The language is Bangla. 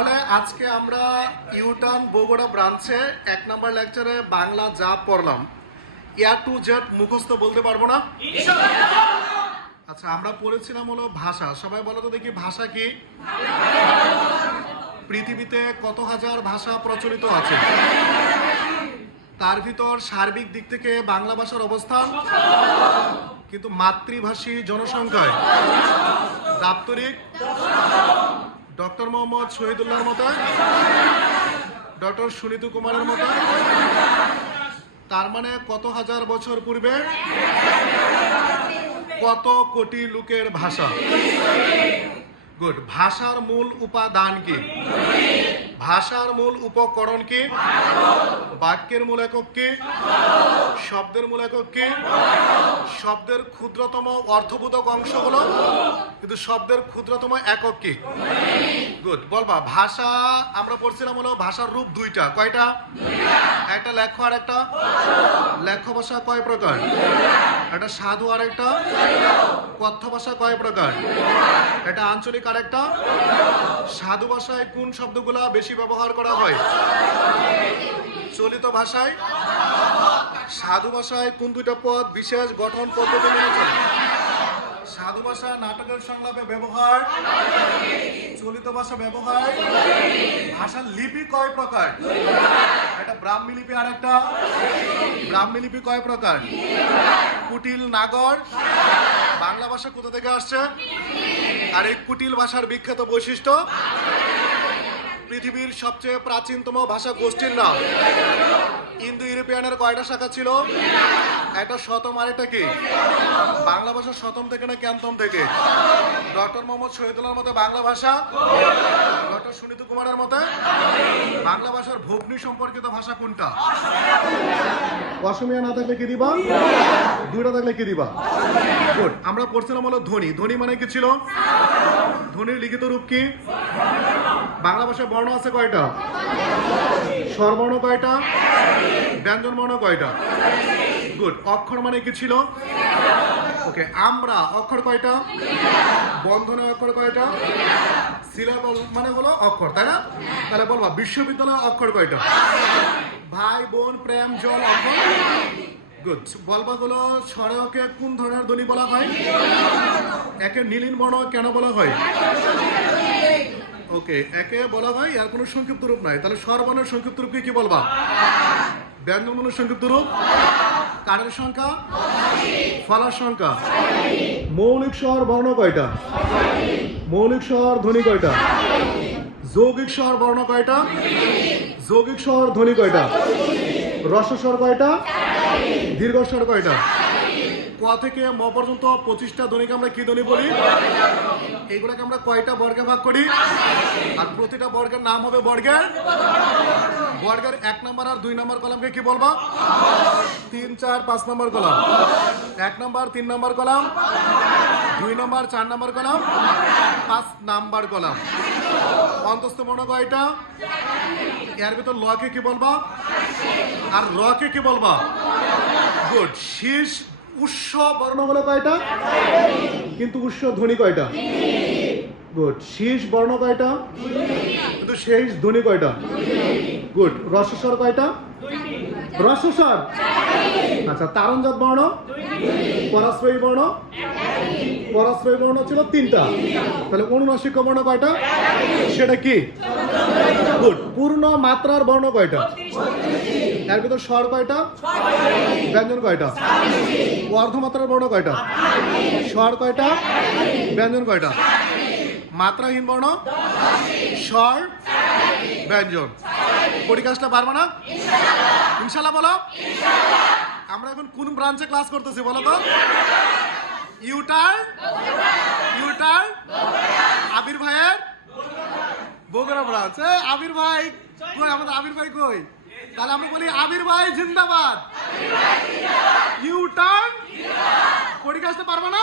তাহলে আজকে আমরা ইউটার্ন বগুড়া ব্রাঞ্চে এক নম্বর লেকচারে বাংলা যা পড়লাম এয়ার টু জেড মুখস্থ বলতে পারব না? আচ্ছা আমরা পড়েছিলাম হলো ভাষা। সবাই বলো তো দেখি ভাষা কি? পৃথিবীতে কত হাজার ভাষা প্রচলিত আছে? তার ভিতর সার্বিক দিক থেকে বাংলা ভাষার অবস্থান, কিন্তু মাতৃভাষী জনসংখ্যায়। দাপ্তরিক? ডক্টর মোহাম্মদ শহীদুল্লাহর মতো ডক্টর সুনীতু কুমারের মতো তার মানে কত হাজার বছর পূর্বে কত কোটি লোকের ভাষা? গুড। ভাষার মূল উপাদান কি? ভাষার মূল উপকরণ কি? বাক্যের মূল একক কি? শব্দের মূল একক কি? শব্দের ক্ষুদ্রতম অর্থবোধক অংশ হলো কিন্তু শব্দের ক্ষুদ্রতম একক কি? গুড বলবা ভাষা আমরা পড়ছিলাম হলো ভাষার রূপ দুইটা। কয়টা? একটা লেখ্য আর একটা? লেখ্য ভাষা কয় প্রকার? একটা সাধু আর একটা? কথ্য ভাষা কয় প্রকার? এটা আঞ্চলিক আর একটা? সাধু ভাষায় কোন শব্দগুলা বেশি ব্যবহার করা হয়? চলিত ভাষায়? সাধু ভাষায় কোন দুইটা পদ বিশেষ গঠন পদ্ধতি মেনে চলে? সাধু ভাষা নাটকের সংলাপে ব্যবহার, চলিত ভাষা ব্যবহার, ভাষার লিপি কয় প্রকার? একটা ব্রাহ্মী লিপি আর একটা ব্রাহ্মী লিপি কয় প্রকার? কুটিল নাগর, বাংলা ভাষা কোথা থেকে আসছে? আর এই কুটিল ভাষার বিখ্যাত বৈশিষ্ট্য? পৃথিবীর সবচেয়ে প্রাচীনতম ভাষা গোষ্ঠীর নাম। ইন্দো ইউরোপিয়ানের কয়টা শাখা ছিল? একটা শতম আর একটা কি? বাংলা ভাষা শতম থেকে না ক্যান্তম থেকে? ডক্টর মোহাম্মদ শহীদুল্লাহর মতে বাংলা ভাষা? ডক্টর সুনীত কুমারের মতে? বাংলা ভাষার ভগ্নি সম্পর্কিত ভাষা কোনটা? অসমীয়া না থাকলে কি দিবা? দুইটা থাকলে কি দিবা? গুড আমরা পড়ছিলাম হলো ধ্বনি। ধ্বনি মানে কি ছিল? ধ্বনির লিখিত রূপ কি? বাংলা ভাষায় বর্ণ আছে কয়টা? স্বরবর্ণ কয়টা? ব্যঞ্জন বর্ণ কয়টা? গুড অক্ষর মানে কি ছিল? ওকে আমরা অক্ষর কয়টা? বন্ধনে অক্ষর কয়টা? সিলেবল মানে হলো অক্ষর, তাই না? তাহলে বলবা, বিশ্ববিদ্যালয় অক্ষর কয়টা? ভাই, বোন, প্রেম জল অক্ষর? গুড বলবা হলো স্বরেয়কে কোন ধরনের ধ্বনি বলা হয়? একে নীলিন বর্ণ কেন বলা হয়? ওকে, একে বলা হয়, আর কোনো সংক্ষিপ্ত রূপ নাই। তাহলে স্বরবর্ণের সংক্ষিপ্ত রূপকে কি বলবা? ব্যঞ্জনবর্ণের সংক্ষিপ্ত রূপ, কারের সংখ্যা, ফলার সংখ্যা, মৌলিক স্বর বর্ণ কয়টা? মৌলিক স্বর ধ্বনি কয়টা? যৌগিক স্বর বর্ণ কয়টা? যৌগিক স্বর ধ্বনি কয়টা? রস স্বর কয়টা? দীর্ঘ স্বর কয়টা? ক থেকে ম পর্যন্ত পঁচিশটা ধ্বনিকে আমরা কি ধ্বনি বলি? এগুলোকে আমরা কয়টা বর্গে ভাগ করি? আর প্রতিটা বর্গের নাম হবে বর্গের? বর্গের এক নম্বর আর দুই নম্বর কলামকে কি বলব? তিন, চার, পাঁচ নম্বর কলাম। এক নম্বর, তিন নম্বর কলাম। দুই নম্বর, চার নম্বর কলাম। পাঁচ নাম্বার কলাম। অন্তস্থ বর্ণ কয়টা এর ভিতর লকে কি বলবা? আর রকে কি বলবা? গুড। শীষ উৎস বর্ণ হলো কয়টা? কিন্তু উৎস ধ্বনি কয়টা? গুড শীষ বর্ণ কয়টা? কিন্তু শেষ ধ্বনি কয়টা? গুড রসস্বর কয়টা? রসস্বর। আচ্ছা তারণজাত বর্ণ? পরাশ্রয়ী বর্ণ? পরাশ্রয়ী বর্ণ ছিল তিনটা। তাহলে অনুনাসিক বর্ণ কয়টা? সেটা কি? গুড। পূর্ণ মাত্রার বর্ণ কয়টা? এর ভিতর স্বর কয়টা? ব্যঞ্জন কয়টা? অর্ধমাত্রার বর্ণ কয়টা? স্বর কয়টা? ব্যঞ্জন কয়টা? মাত্রাহীন বর্ণ? স্বর? ব্যঞ্জন। আসলে পারব না? ইনশাল্লাহ বলো। আমরা এখন কোন ব্রাঞ্চে ক্লাস করতেছি বলো তো? ইউটার আবির ভাইয়ের ব্রাঞ্চ আবির ভাই কই? আমাদের আবির ভাই কই? তাহলে আমরা বলি আবির ভাই জিন্দাবাদ। ইউটার্ন পরীক্ষা আসতে পারব না?